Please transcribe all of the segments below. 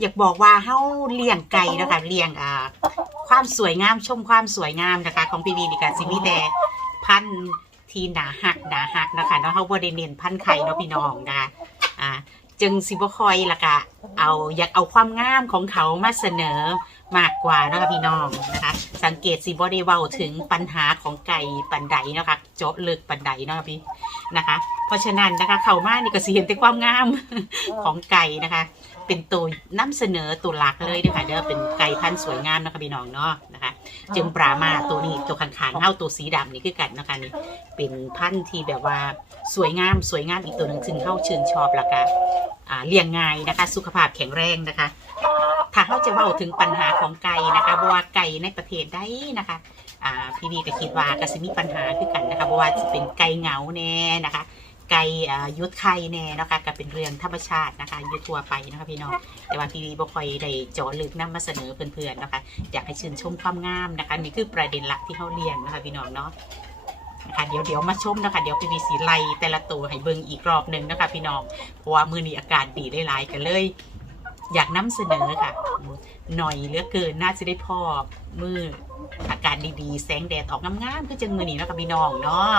อยากบอกว่าเฮาเลี้ยงไก่นะคะเลี้ยงอ่าความสวยงามชมความสวยงามนะคะ ของพี่วีนี่ก็สิมีแต่พันที่หนาหักหนาหักนะคะเนาะเฮาบ่ได้เน้นพันไข่เนาะพี่น้องนะคะอ่าจึงสิบ่คอยละกะเอาอยากเอาความงามของเขามาเสนอ มากกว่าเนาะคะพี่น้องนะคะ สังเกตสิบ่ได้เว้าถึงปัญหาของไก่ปันใดเนาะคะเจาะลึกปันใดเนาะพี่นะคะ เพราะฉะนั้นนะคะเข้ามานี่ก็สิเห็นแต่ความงามของไก่นะคะ เป็นตัวนำเสนอตัวหลักเลยเด้อค่ะเด้อเป็นไก่พันธุ์สวยงามนะคะพี่น้องเนาะนะคะ จึงปรามาตัวนี้ตัวขางๆเท่าตัวสีดำนี่คือกันนะคะนี่เป็นพันธุ์ที่แบบว่าสวยงามสวยงามอีกตัวหนึ่งซึ่งเข้าชื่นชอบและกันอ่าเลี้ยงง่ายนะคะ สุขภาพแข็งแรงนะคะ ถ้าเขาจะเว่าถึงปัญหาของไก่นะคะเพราะว่าไก่ในประเทศได้นะคะอ่าพี่วีก็คิดว่ากสิมีปัญหาคือกันนะคะเพราะว่าจะเป็นไก่เหงาแน่นะคะไก่ยุดไข่แน่นะคะก็เป็นเรื่องธรรมชาตินะคะยุดทั่วไปนะคะพี่น้องแต่ว่าพี่วีบ่คอยได้เจาะลึกนำมาเสนอเพื่อนๆนะคะอยากให้ชื่นชมความงามนะคะนี่คือประเด็นหลักที่เขาเรียนนะคะพี่น้องเนาะนะคะเดี๋ยวเดี๋ยวมาชมนะคะเดี๋ยวพี่วีสีไลแต่ละตัวให้เบิ่งอีกรอบหนึ่งนะคะพี่น้องเพราะว่ามือนี้อากาศดีได้หลายกันเลย อยากนำเสนอค่ะ หน่อยเหลือเกินน่าจะได้พ่อมืออากาศดีๆ แสงแดดออกงามๆคือจังมือนี้เนาะคะพี่น้องเนาะ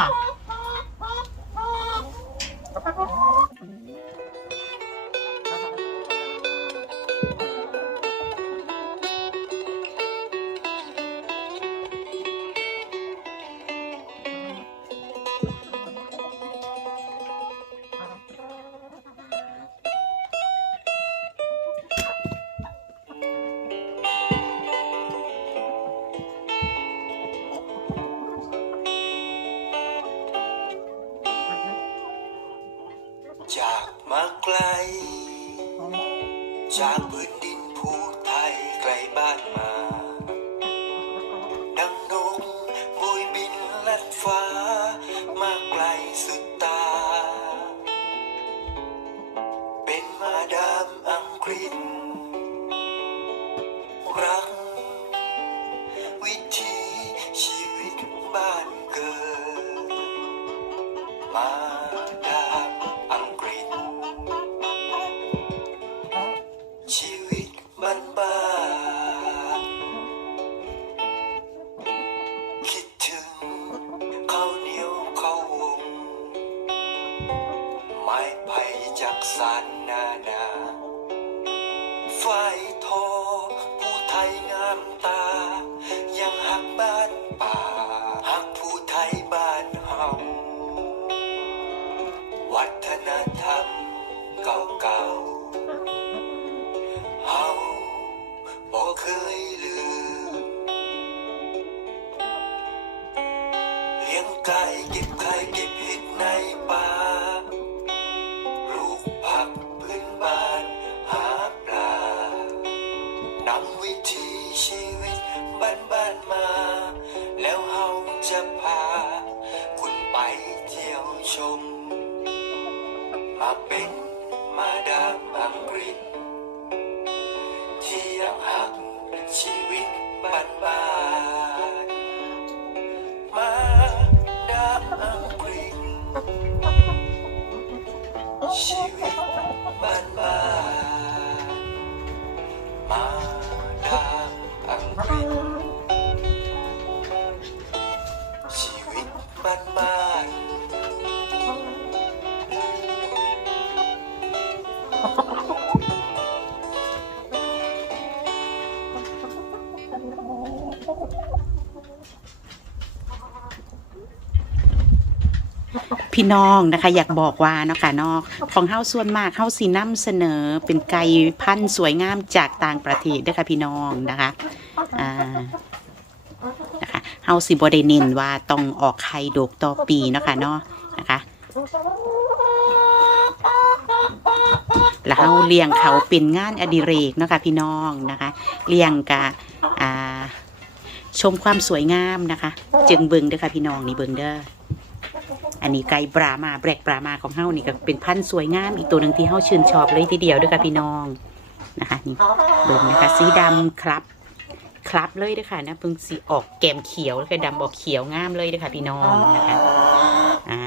จ สานนานาฝ้ายทอผู้ไทยงามตา ยังหักบ้านป่าหักผู้ไทยบ้านเฮาวัฒนธรรมเก่าๆเฮาบ่เคยลืมเลี้ยงไก่เก็บไข่เก็บเห็ มาเป็นมาดามอังกฤษที่ยังหักชีวิตบ้านบ้านๆมาดามอังกฤษชีวิตบ้านบ้านๆมา พี่น้องนะคะ อยากบอกว่าเนาะคะนอกของเฮาส่วนมากเฮาสีน้ำเสนอเป็นไก่พันธุ์สวยงามจากต่างประเทศเด้อค่ะพี่น้องนะคะอ่านะคะเฮาสิบ่ได้เน้นว่าต้องออกไข่ดกต่อปีเนาะค่ะเนาะนะคะแล้วเฮาเลี้ยงเขาเป็นงานอดิเรกนะคะพี่น้องนะคะ เลี้ยงกะอ่าชมความสวยงามนะคะ จึงเบิงเด้อค่ะพี่น้องนี่เบิงเด้อ อันนี้ไก่บรามาแบล็กบรามาของเฮานี่ก็เป็นพันธุ์สวยงามอีกตัวหนึ่งที่เฮาชื่นชอบเลยทีเดียวด้วยค่ะพี่น้องนะคะนี่เบิ่งนะคะสีดำครับครับเลยด้วยค่ะนะเพิ่งสีออกแกมเขียวแล้วก็ดำออกเขียวงามเลยด้วยค่ะพี่น้องนะคะอ่า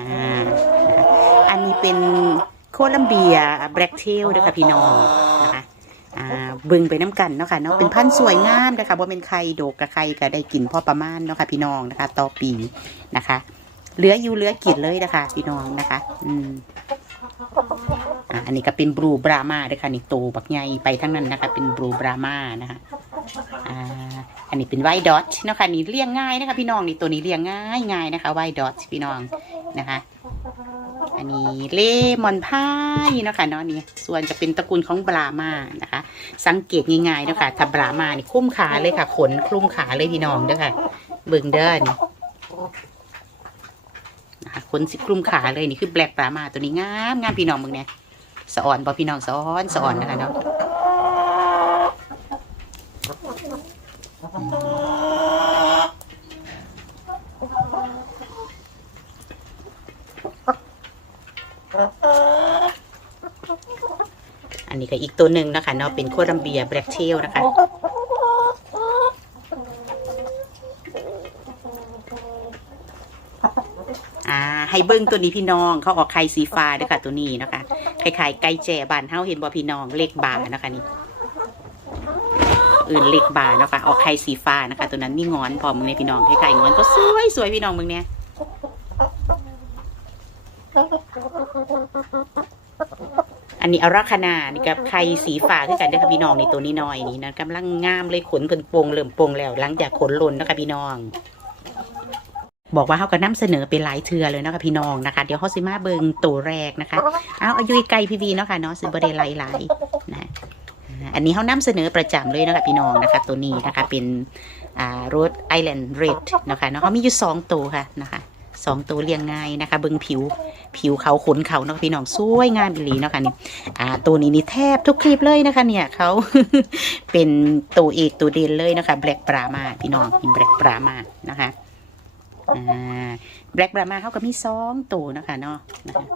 นะะอันนี้เป็นโคลัมเบียแบล็กเทลด้วยค่ะพี่น้องนะคะอ่าบิ่งไปน้ำกันเนาะค่ะเนาะเป็นพันธุ์สวยงามนะคะว่าเป็นไข่โดกกับไข่ก็ได้กินพ่อประมาณเนาะค่ะพี่น้องนะคะ ต่อปีนะคะ เหลืออยู่เหลือกินเลยนะคะพี่น้องนะคะ อืมอ่าอันนี้ก็เป็นบลูบรามาด้วยค่ะนี่โตบักใหญ่ไปทั้งนั้นนะคะ เป็นบลูบรามานะคะอ่าอันนี้เป็นไวดอทนะคะนี่เลี้ยงง่ายนะคะพี่น้องนี่ตัวนี้เลี้ยงง่ายง่ายนะคะไวดอทพี่น้องนะคะ อันนี้เลมอนพายนะคะเนาะนี่ส่วนจะเป็นตระกูลของบรามานะคะ สังเกตง่ายๆนะคะถ้าบรามานี่คลุ้มขาเลยค่ะ ขนคลุ้มขาเลยพี่น้องเด้อค่ะเบิ่งเด้อนี่ นะคะขนสิคลุมขาเลยนี่คือแบล็กบรามาตัวนี้งามงามพี่น้องเบิ่งเนี่ยสะอ่อนบ่พี่น้องสะอ่อนสะอ่อนนะคะเนาะอันนี้ก็อีกตัวหนึ่งนะคะเนาะเป็นโคลัมเบียแบล็กเทลนะคะ ให้เบิ้งตัวนี้พี่น้อง เขาออกไข่สีฟ้าด้วยค่ะ ตัวนี้นะคะคล้ายๆไก่แจ่บานเฮาเห็นบ่พี่น้องเล็กบานะคะนี่อื่นเล็กบาเนาะคะออกไข่สีฟ้านะคะ ตัวนั้นมีงอนพอมึงเนี่ยพี่น้องคล้ายๆงอนก็สวยสวยพี่น้องมึงเนี่ยอันนี้อาราคานานี่กับไข่สีฟ้าคือกันเด้อค่ะพี่น้องในตัวนี้น้อยนี่นะกำลังงามเลยขนเพิ่นปงเริ่มโปงแล้วหลังจากขนลนนะคะพี่น้อง บอกว่าเขาก็นำเสนอเป็นหลายเทือเลยนะคะพี่น้องนะคะ เดี๋ยวเขาสิมาเบิงตัวแรกนะคะ เอาอายุไกลพี่วีเนาะค่ะเนาะซึ่งบริไลหลายๆนะอันนี้เขานำเสนอประจำเลยนะคะพี่น้องนะคะ ตัวนี้นะคะเป็นอ่ารถไอแลนด์เรดนะคะเนาะเขามีอยู่สองตัวค่ะนะคะสองตัวเรียงง่ายนะคะเบิงผิวผิวเขาขนเขาเนาะพี่น้องสวยงามอีหลีเนาะค่ะนี่อ่าตัวนี้นี่แทบทุกคลิปเลยนะคะเนี่ยเขาเป็นตัวเอกตัวเด่นเลยนะคะแบล็กปรามาพี่น้องเป็นแบล็กปรามานะคะ อ่าแบล็กบรามาเขาก็มีสองตัวนะคะเนาะนะคะ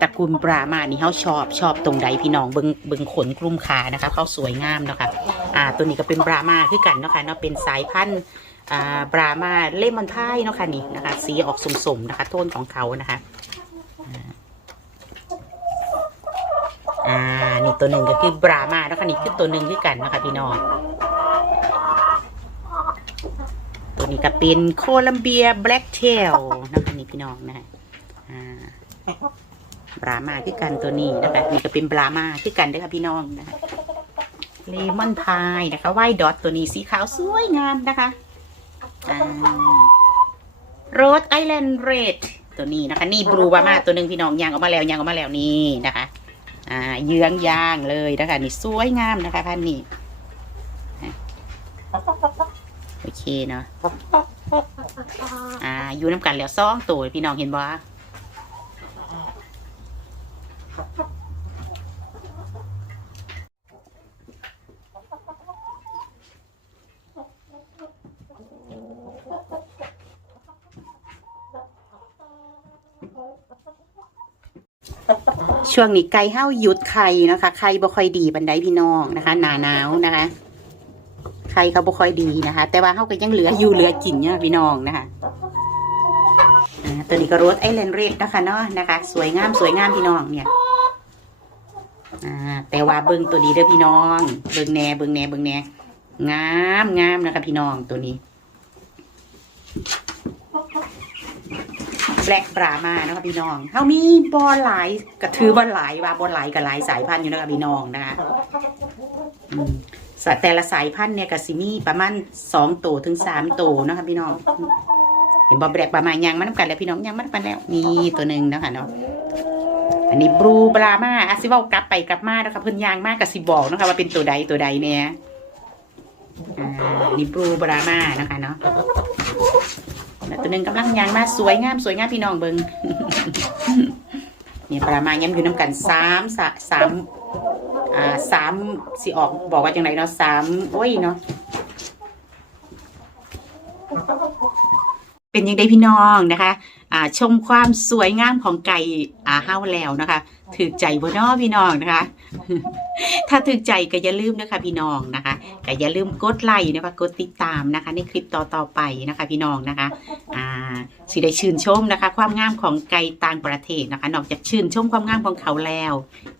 ตระกูลบรามานี่เขาชอบชอบตรงใดพี่น้องเบิงเบิงขนกลุ่มขานะคะเขาสวยงามเนาะคะอ่าตัวนี้ก็เป็นบรามาคือกันเนาะคะเนาะเป็นสายพันธุ์อ่าบรามาเล่มอนไทเนาะค่ะนี่นะคะ สีออกสมๆนะคะโทนของเขานะคะอ่านี่ตัวหนึ่งก็คือบรามาเนาะคะนี่คือตัวหนึ่งคือกันเนาะคะพี่น้อง ตัว นี้ก็เป็นโคลัมเบียแบล็กเทลนะคะนี่พี่น้องนะฮะอ่าบรามาคือกันตัวนี้นะคะนี่ก็เป็นบรามาคือกันเด้อค่ะพี่น้องนะคะเลมอนพายนะคะไวดอทตัวนี้สีขาวสวยงามนะคะโรสไอแลนด์เรดตัวนี้นะคะ นี่บลูบรามาตัวหนึ่งพี่น้องยางออกมาแล้วยางออกมาแล้วนี่นะคะอ่าเยื้องยางเลยนะคะนี่สวยงามนะคะพันนี้ โอเคเนาะอ่าอยู่น้ำกันแล้วซ่องตัวพี่น้องเห็นบ่ช่วงนี้ไก่เห้าหยุดไข่นะคะไข่บ่ค่อยดีบันไดพี่น้องนะคะ หนาหนาวนะคะ ไข่เขาบ่ค่อยดีนะคะ แต่ว่าเขาก็ยังเหลืออยู่เหลือกินเนี่ยพี่น้องนะคะตัวนี้ก็รสไอเลนเรดนะคะเนาะนะคะ สวยงามสวยงามพี่น้องเนี่ยแต่ว่าเบิ้งตัวนี้เด้อพี่น้อง เบิ้งแหน่เบิ้งแหน่เบิ้งแหน่งามงามนะคะพี่น้องตัวนี้ แบล็กบรามานะคะพี่น้องเขามีบอลหลายกระถือบอลหลายว่าบอลหลายกับหลายสายพันธุ์อยู่นะคะพี่น้องนะคะแต่ละสายพันธุ์เนี่ยก็สิมีประมาณสองตัวถึงสามตัวนะคะพี่น้อง เห็นบอลแบล็กประมายังมันนำกันแล้วพี่น้องยังมันำกันแล้วนี่ตัวหนึ่งนะคะเนาะอันนี้บลูบรามาอาซิเวลกลับไปกลับมานะคะเพิ่นยางมากกับสิบอกนะคะว่าเป็นตัวใดตัวใดเนี่ยอ่านี่บลูบรามานะคะเนาะ ตัวหนึ่งกำลังยางมาสวยงามสวยงามพี่น้องเบิงเนี่ยบรามาย้ำอยู่น้ำกันสามสะสามอ่าสามสิออกบอกว่าจังไรเนาะสามโอ้ยเนาะเป็นยังไงพี่น้องนะคะ อ่าชมความสวยงามของไก่อ่าเฮ้าแล้วนะคะ ถือใจบ่นอพี่น้องนะคะ ถ้าถือใจก็อย่าลืมนะคะพี่น้องนะคะก็อย่าลืมกดไลค์นะคะกดติดตามนะคะ ในคลิปต่อๆไปนะคะ พี่น้องนะคะอ่าสิได้ชื่นชมนะคะ ความงามของไก่ต่างประเทศนะคะ นอกจากชื่นชมความงามของเขาแล้ว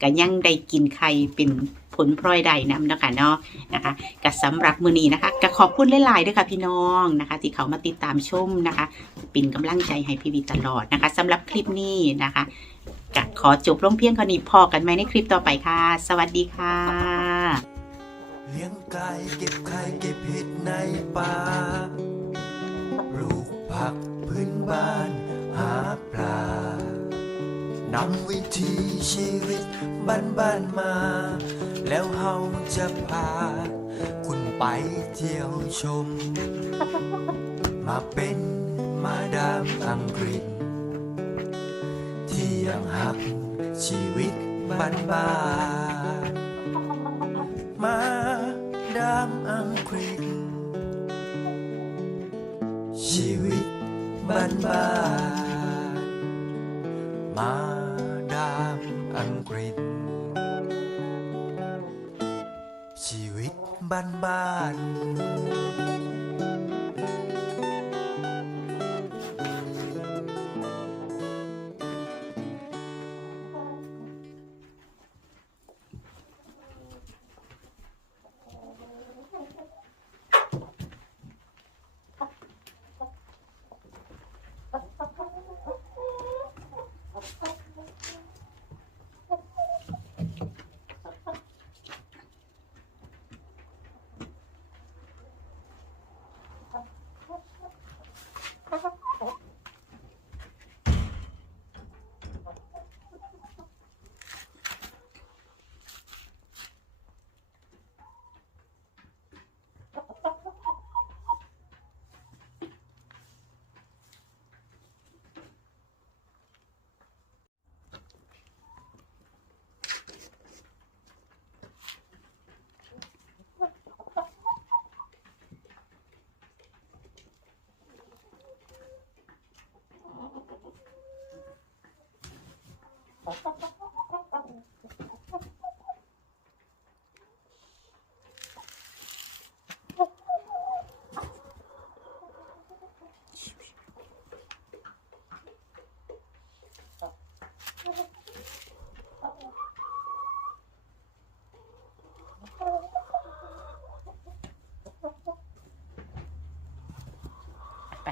ก็ยังได้กินไข่เป็นผลพลอยใดนำเนะคะเนาะนะคะก็สำหรับมือนี้นะคะก็ขอบคุณหลายๆด้วยค่ะพี่น้องนะคะ ที่เขามาติดตามชมนะคะ เป็นกำลังใจให้พี่วีตลอดนะคะสำหรับคลิปนี้นะคะ ก็ขอจบลงเพียงเท่านี้พอกันไหมในคลิปต่อไปค่ะ สวัสดีค่ะเลี้ยงไก่เก็บไข่เก็บเห็ดในป่าปลูกผักพื้นบ้านหาปลานำวิถีชีวิตบ้านบ้านมา แล้วเฮาจะพา คุณไปเที่ยวชม มาเป็นมาดามอังกฤษ ยังหัก ชีวิตบ้านบ้านมาดามอังกฤษ ชีวิตบ้านบ้านมาดามอังกฤษ ชีวิตบ้านบ้าน ๆไป